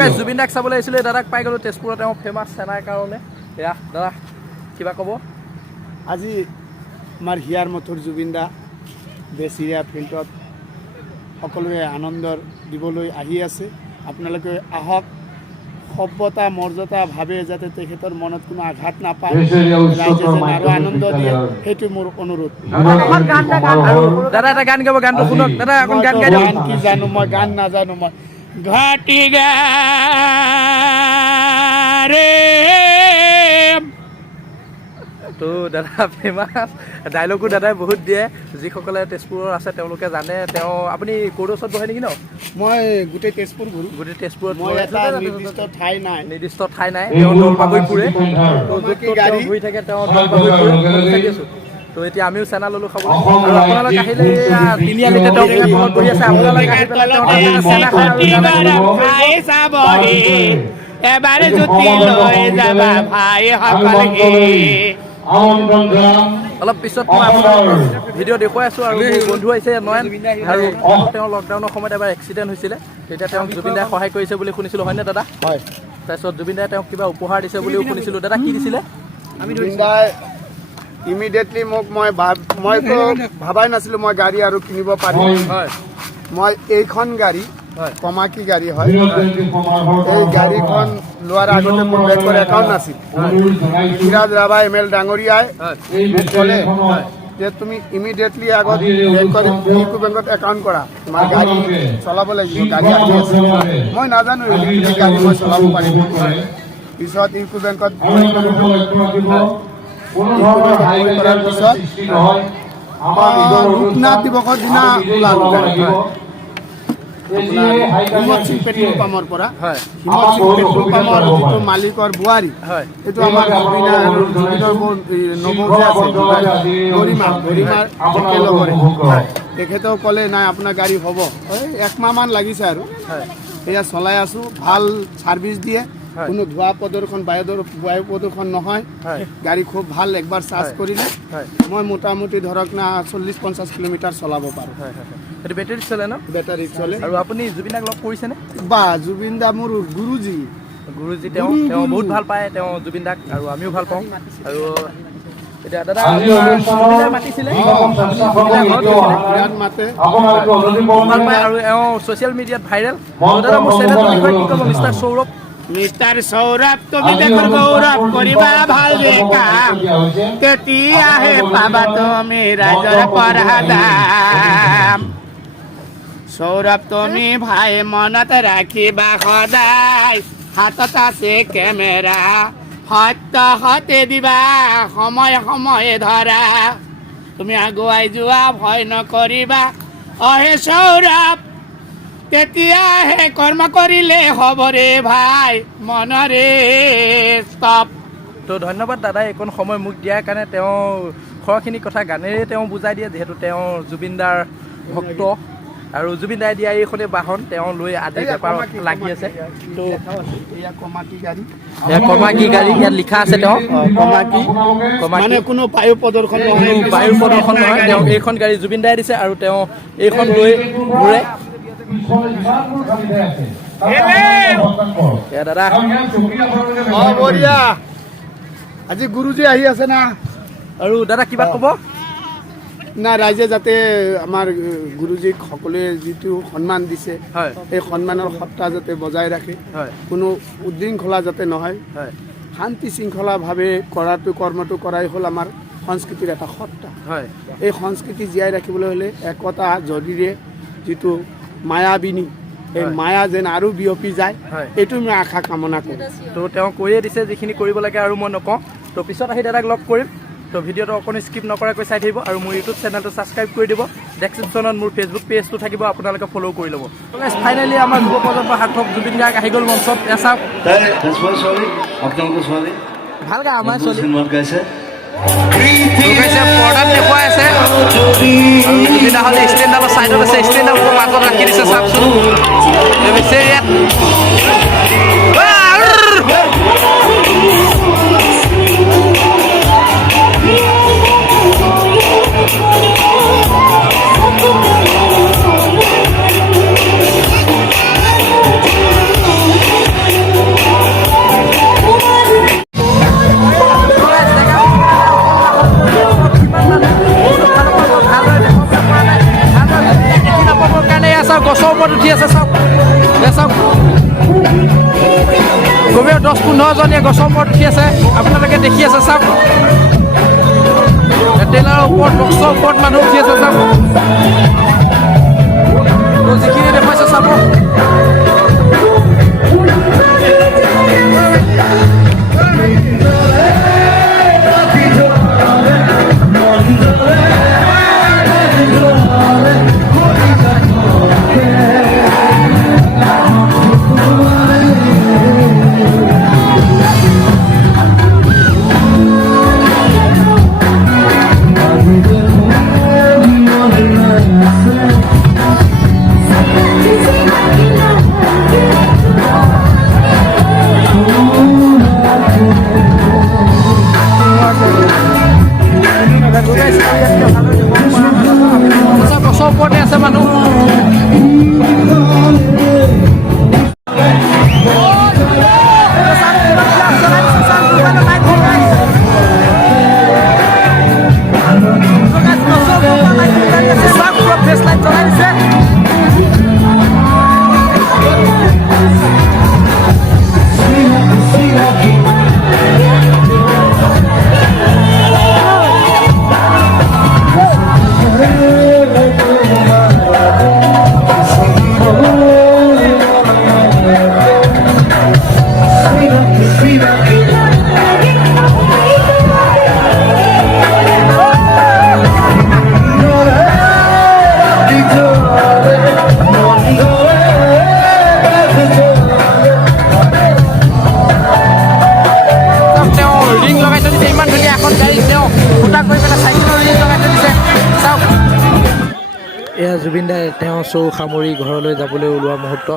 গাইছ জুবিন দাক চাবলৈ আহিছিলোঁ দাদাক পাই গ'লোঁ তেজপুৰত তেওঁ ফেমাছ চেনাইৰ কাৰণে এয়া দাদা কিবা ক'ব আজি আমাৰ হিয়াৰ মথুৰ জুবিন দা বেচিয়া ফিল্ডত সকলোৱে আনন্দৰ দিবলৈ আহি আছে আপোনালোকে আহক সভ্যতা মৰ্যাদাভাৱে যাতে তেখেতৰ মনত কোনো আঘাত নাপায় ৰাইজে যেন আৰু আনন্দ দিয়ে সেইটো মোৰ অনুৰোধ দাদা এটা গান গাব গানটো শুনক দাদা এখন গান গাই দিয়ক কি জানো মই গান নাজানো মই ঘাটি ৰে তো দাদা ফেমাছ ডাইলগো দাদাই বহুত দিয়ে যিসকলে তেজপুৰৰ আছে তেওঁলোকে জানে তেওঁ আপুনি ক'ৰ ওচৰত বহে নেকি ন মই গোটেই তেজপুৰ ঘূৰো গোটেই তেজপুৰত মই এটা নিৰ্দিষ্ট ঠাই নাই তেওঁ দলপাগৈ ফুৰে ঘূৰি থাকে তেওঁ দলপাগৈ ফুৰে থাকি আছোঁ তো এতিয়া আমিও চেনা ল'লোঁ খাবলৈ আৰু আপোনালোক আহিলে তিনিআলিতে তেওঁ তলত বহি আছে আপোনালোক আহি পেলাই এবাৰে জুতি লৈ যাবা ভাই সকলে অলপ পিছত মই আপোনালোকক ভিডিঅ' দেখুৱাই আছোঁ আৰু মোৰ বন্ধু আহিছে নয়ন আৰু তেওঁ লকডাউনৰ সময়ত এবাৰ এক্সিডেণ্ট হৈছিলে তেতিয়া তেওঁক জুবিন দাই সহায় কৰিছে বুলি শুনিছিলোঁ হয়নে দাদা হয় তাৰপিছত জুবিন দাই তেওঁক কিবা উপহাৰ দিছে বুলিও শুনিছিলোঁ দাদা কি দিছিলে জুবিন দাই ইমিডিয়েটলি মোক মইতো ভাবাই নাছিলোঁ মই গাড়ী আৰু কিনিব পাৰিম হয় মই এইখন গাড়ী হয় কমাকি গাড়ী হয় এই গাড়ীখন লোৱাৰ আগতে মোৰ বেংকৰ একাউণ্ট নাছিল ধীৰাজ ৰাভা ML ডাঙৰীয়াই মোক ক'লে যে তুমি ইমিডিয়েটলি আগত ইউকো বেংকত একাউণ্ট কৰা তোমাৰ গাড়ী চলাব লাগিব গাড়ী আহি আছে মই নাজানো ইলেক্ট্ৰিক গাড়ী মই চলাব পাৰিম পিছত ইউকো বেংকত কৰাৰ পিছত লোকনাথ দিৱসৰ দিনা ওলালোঁ হিমত সিং পেট্ৰল পাম্পৰ পৰা হিমত সিং পেট্ৰল পাম্পৰ যিটো মালিকৰ বোৱাৰী এইটো আমাৰ জুবিনৰ নবৌ যে আছে গৰিমাৰ একেলগৰে তেখেতেও ক'লে নাই আপোনাৰ গাড়ী হ'ব একমাহমান লাগিছে আৰু এয়া চলাই আছোঁ ভাল ছাৰ্ভিচ দিয়ে কোনো ধোঁৱা প্ৰদূষণ বায়ু প্ৰদূষণ নহয় গাড়ী খুব ভাল একবাৰ চাৰ্জ কৰিলে মই মোটামুটি ধৰক না 40-50 কিলোমিটাৰ চলাব পাৰোঁ এইটো বেটাৰীত চলে ন বেটাৰীত চলে আৰু আপুনি জুবিন দাক লগ কৰিছেনে বা জুবিন দা মোৰ গুৰুজী তেওঁ বহুত ভাল পায় তেওঁ জুবিন দাক আৰু আমিও ভাল পাওঁ আৰু এতিয়া দাদা মাতিছিলে মাতে ভাল পায় আৰু এওঁ ছ'চিয়েল মিডিয়াত ভাইৰেল দাদা মোৰ চেনেলটোৰ বিষয়ে কি ক'ব মিষ্টাৰ সৌৰভ মিষ্টাৰ সৌৰভ তুমি দেখোন গৌৰৱ কৰিবা ভাল কাম তেতিয়াহে পাবা তুমি ৰাইজৰ পৰদাম সৌৰভ তুমি ভাই মনত ৰাখিবা সদায় হাতত আছে কেমেৰা সত্য হতে দিবা সময়ে সময়ে ধৰা তুমি আগুৱাই যোৱা ভয় নকৰিবা অহে সৌৰভ তেতিয়াহে কৰ্ম কৰিলে হ'ব ৰে ভাই মনৰে স্তপ তো ধন্যবাদ দাদা এইকণ সময় মোক দিয়াৰ কাৰণে তেওঁ সৰহখিনি কথা গানেৰে তেওঁ বুজাই দিয়ে যিহেতু তেওঁ জুবিন দাৰ ভক্ত আৰু জুবিন দাই দিয়া এইখনেই বাহন তেওঁ লৈ আজি বেপাৰত লাগি আছে তো কমাকি গাড়ী ইয়াত লিখা আছে তেওঁ কমাকি কোনো বায়ু প্ৰদূষণ নহয় তেওঁ এইখন গাড়ী জুবিন দাই দিছে আৰু তেওঁ এইখন লৈ ঘূৰে দাদা বঢ়িয়া আজি গুৰুজী আহি আছে না আৰু দাদা কিবা ক'ব না ৰাইজে যাতে আমাৰ গুৰুজীক সকলোৱে যিটো সন্মান দিছে এই সন্মানৰ সত্তা যাতে বজাই ৰাখে কোনো উদ্বিগ্নতা যাতে নহয় শান্তি শৃংখলাভাৱে কৰ্মটো কৰাই হ'ল আমাৰ সংস্কৃতিৰ এটা সত্তা এই সংস্কৃতি জীয়াই ৰাখিবলৈ হ'লে একতা জৰিৰে যিটো মায়াবিনী এই মায়া যেন আৰু বিয়পি যায় এইটো মই আশা কামনা কৰোঁ তো তেওঁ কৈয়ে দিছে যিখিনি কৰিব লাগে আৰু মই নকওঁ তো পিছত আহি দাদাক লগ কৰিম তো ভিডিঅ'টো অকণো স্কিপ নকৰাকৈ চাই থাকিব আৰু মোৰ ইউটিউব চেনেলটো ছাবস্ক্ৰাইব কৰি দিব ডেছক্ৰিপশ্যনত মোৰ ফেচবুক পেজটো থাকিব আপোনালোকে ফ'ল' কৰি ল'ব ফাইনেলি আমাৰ যুৱ প্ৰজন্মৰ সাৰ্থক জুবিন গাৰ্গ আহি গ'ল মঞ্চত চাওক ভালকৈ আমাৰ পৰ্দাত দেখুৱাই আছে জুবিন দাহঁতে ষ্টেণ্ডডালৰ ছাইডত আছে ষ্টেণ্ডডাল মাজত ৰাখি দিছে চাওকচোন ইয়াত উঠি আছে চাওক চাওক কমেও 10-15জনীয়ে গছৰ ওপৰত উঠি আছে আপোনালোকে দেখি আছে চাওক ট্ৰেইলাৰৰ ওপৰত বক্সৰ ওপৰত মানুহ উঠি আছে চাওক যিখিনি দেখুৱাইছে চাব গছৰ ওপৰতে আছে মানুহ এয়া জুবিন দাই তেওঁ শ্ব' সামৰি ঘৰলৈ যাবলৈ ওলোৱা মুহূৰ্ত